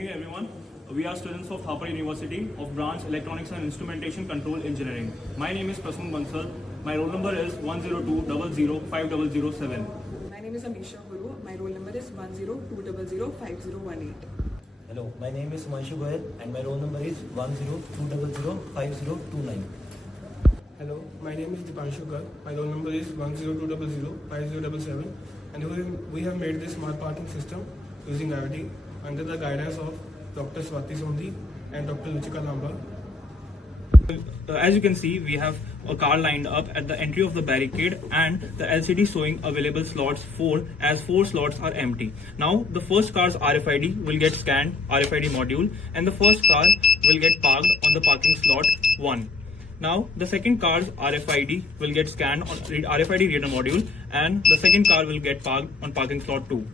evening, everyone. We are students of Thapar University of Branch Electronics and Instrumentation Control Engineering. My name is Prasun Bansal. My roll number is 102005007. My name is Amisha Guru. My roll number is 102005018. Hello, my name is Manshu Goyal and my roll number is 102005029. Hello, my name is Dipanshu Garg. My roll number is 102005077 and we have made this smart parking system using IoT under the guidance of Dr. Swati Sondhi and Dr. Ruchika Lamba. As you can see, we have a car lined up at the entry of the barricade and the LCD showing available slots 4 as 4 slots are empty. Now the first car's RFID will get scanned, RFID module, and the first car will get parked on the parking slot 1. Now the second car's RFID will get scanned on RFID reader module and the second car will get parked on parking slot 2.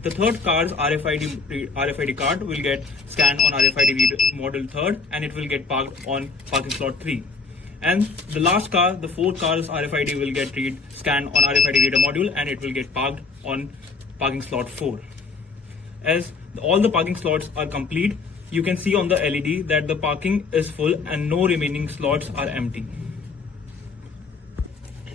The third car's RFID card will get scanned on RFID reader module 3rd and it will get parked on parking slot 3. And the last car, the fourth car's RFID will get scanned on RFID reader module and it will get parked on parking slot 4. As all the parking slots are complete, you can see on the LED that the parking is full and no remaining slots are empty.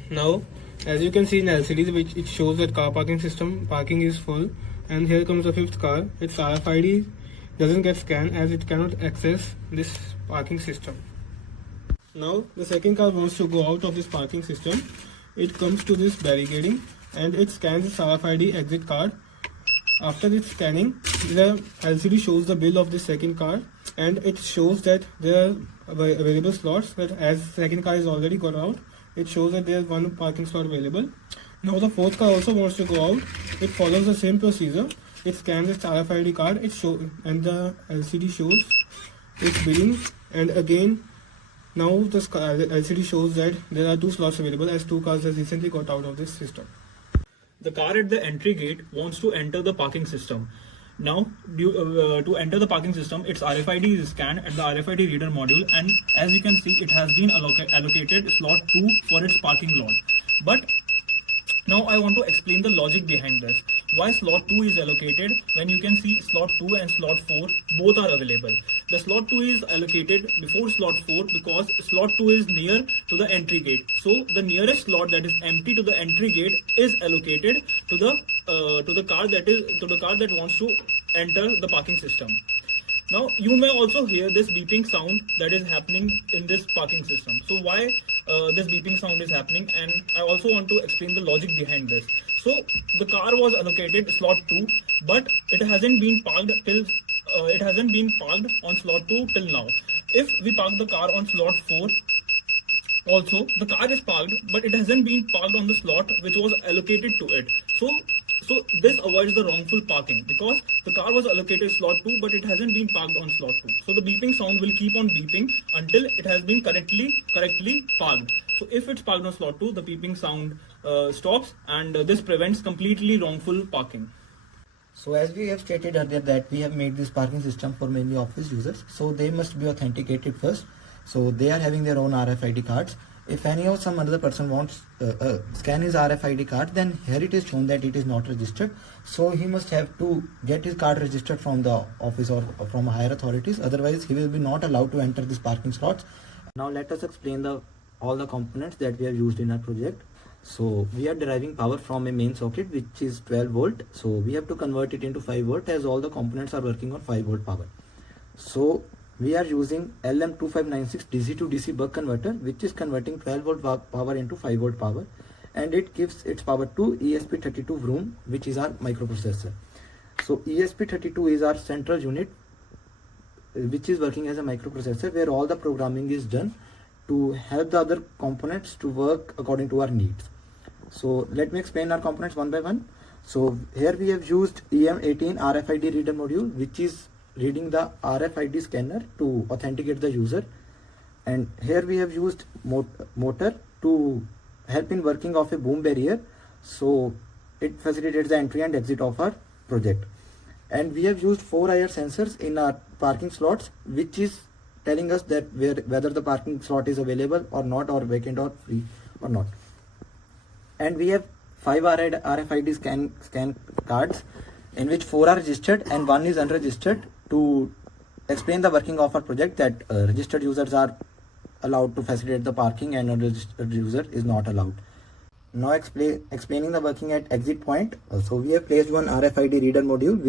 Now, as you can see in LCD, which it shows that car parking system parking is full, and here comes the fifth car. Its RFID doesn't get scanned as it cannot access this parking system. Now, the second car wants to go out of this parking system. It comes to this barricading and it scans its RFID exit card. After its scanning, the LCD shows the bill of the second car and it shows that there are available slots, but as the second car is already got out, it shows that there is one parking slot available. Now the fourth car also wants to go out. It follows the same procedure. It scans its RFID card and the LCD shows its billing, and again now the LCD shows that there are 2 slots available as 2 cars have recently got out of this system. The car at the entry gate wants to enter the parking system. Now, to enter the parking system, its RFID is scanned at the RFID reader module, and as you can see, it has been allocated slot 2 for its parking lot. But now I want to explain the logic behind this. Why slot 2 is allocated when you can see slot 2 and slot 4 both are available. The slot 2 is allocated before slot 4 because slot 2 is near to the entry gate. So the nearest slot that is empty to the entry gate is allocated to the car that wants to enter the parking system. Now you may also hear this beeping sound that is happening in this parking system. So why this beeping sound is happening, and I also want to explain the logic behind this. So the car was allocated slot 2, but it hasn't been parked on slot 2 till now. If we park the car on slot 4, also the car is parked, but it hasn't been parked on the slot which was allocated to it. So this avoids the wrongful parking because the car was allocated slot 2 but it hasn't been parked on slot 2. So the beeping sound will keep on beeping until it has been correctly parked. So if it's parked on slot 2, the beeping sound stops, and this prevents completely wrongful parking. So as we have stated earlier that we have made this parking system for mainly office users, so they must be authenticated first. So they are having their own RFID cards. If some other person wants scan his RFID card, then here it is shown that it is not registered. So he must have to get his card registered from the office or from higher authorities. Otherwise, he will be not allowed to enter this parking slots. Now let us explain all the components that we have used in our project. So we are deriving power from a main socket which is 12 volt. So we have to convert it into 5 volt as all the components are working on 5 volt power. So we are using LM2596 DC to DC buck converter, which is converting 12 volt power into 5 volt power, and it gives its power to ESP32 Vroom, which is our microprocessor. So ESP32 is our central unit which is working as a microprocessor where all the programming is done to help the other components to work according to our needs. So let me explain our components one by one. So here we have used EM18 RFID reader module, which is reading the RFID scanner to authenticate the user, and here we have used motor to help in working of a boom barrier, so it facilitates the entry and exit of our project. And we have used 4 IR sensors in our parking slots, which is telling us that whether the parking slot is available or not, or vacant or free or not. And we have 5 RFID scan cards in which 4 are registered and 1 is unregistered, to explain the working of our project, that registered users are allowed to facilitate the parking and unregistered user is not allowed. Now explaining the working at exit point. So we have placed one RFID reader module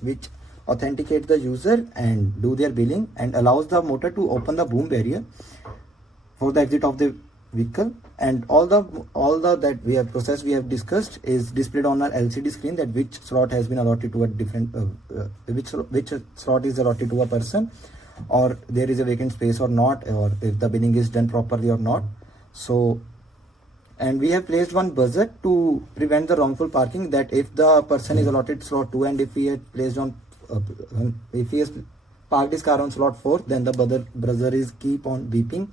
which authenticates the user and do their billing and allows the motor to open the boom barrier for the exit of the vehicle, and all the that we have processed, we have discussed, is displayed on our LCD screen, that which slot has been allotted to a different which slot is allotted to a person, or there is a vacant space or not, or if the billing is done properly or not. So, and we have placed one buzzer to prevent the wrongful parking, that if the person is allotted slot 2 and if he had placed on if he has parked his car on slot 4, then the buzzer is keep on beeping